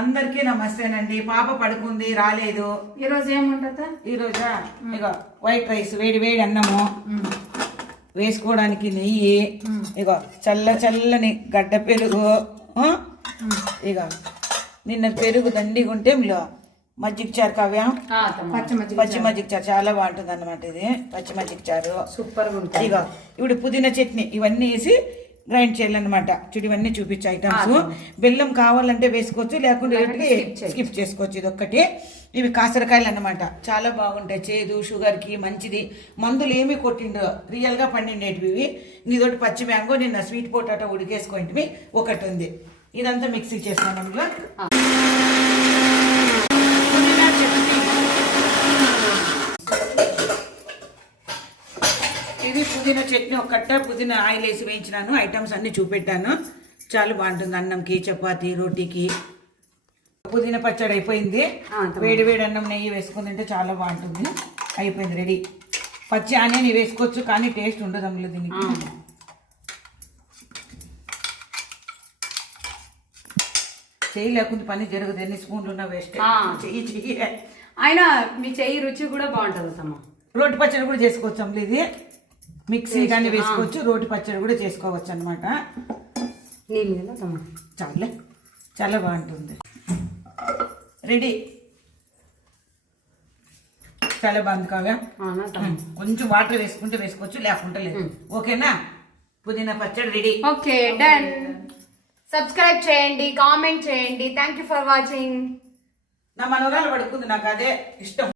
అందరికీ నమస్తేనండి. పాప పడుకుంది, రాలేదు. ఈ రోజు ఏముంటుందా? ఈ రోజా ఇక వైట్ రైస్, వేడి వేడి అన్నము, వేసుకోవడానికి నెయ్యి, ఇక చల్లని గడ్డ పెరుగు, ఇక నిన్న పెరుగు దండిగుంటే మజ్జిగ చారు కావ్యం, పచ్చి మజ్జిగ చారు చాలా బాగుంటుంది అన్నమాట. ఇది పచ్చి మజ్జిగ చారు సూపర్ గా ఉంటుంది. ఇక ఇప్పుడు పుదీనా చట్నీ ఇవన్నీ వేసి గ్రైండ్ చేయాలన్నమాట. చూడు ఇవన్నీ చూపించే ఐటమ్స్. బెల్లం కావాలంటే వేసుకోవచ్చు, లేకుంటే స్కిప్ చేసుకోవచ్చు. ఇది ఒక్కటి. ఇవి కాసరకాయలు అన్నమాట, చాలా బాగుంటాయి. చేదు షుగర్కి మంచిది. మందులు ఏమి కొట్టిండో, రియల్గా పండిండేటివి ఇవి. ఇదొకటి పచ్చి మ్యాంగో, నిన్న స్వీట్ పొటాటో ఉడికేసుకోండి ఒకటి ఉంది. ఇదంతా మిక్సీ చేస్తాను అందులో. ఇది పుదీనా చట్నీ ఒక్కట, పుదీనా ఆయిల్ వేసి వేయించినాను. ఐటమ్స్ అన్ని చూపెట్టాను. చాలా బాగుంటుంది అన్నంకి, చపాతి, రోటీకి. పుదీనా పచ్చడి అయిపోయింది. వేడి వేడి అన్నం నెయ్యి వేసుకుని తింటే చాలా బాగుంటుంది. అయిపోయింది, రెడీ. పచ్చి ఆనియన్ వేసుకోవచ్చు, కానీ టేస్ట్ ఉండదు అందులో దీనికి. చెయ్యి లేకుండా పని జరగదు, ఎన్ని స్పూన్లు ఉన్నా వేస్ట్. చెయ్యి అయినా మీ చెయ్యి రుచి కూడా బాగుంటుంది. రోటి పచ్చడి కూడా చేసుకోవచ్చు అమ్మ. ఇది మిక్సీ కానీ వేసుకోవచ్చు, రోటి పచ్చడి కూడా చేసుకోవచ్చు అనమాట. చాలే, చాలా బాగుంటుంది. రెడీ. చాలా బాగుంది కావ్య. కొంచెం వాటర్ వేసుకుంటే వేసుకోవచ్చు, లేకుంటే లేదు. ఓకేనా? పుదీనా పచ్చడి రెడీ. Okay, done. సబ్స్క్రైబ్ చేయండి, కామెంట్ చేయండి. Thank you for watching. నా మనవరాలు పడుకుంది, నాకు అదే ఇష్టం.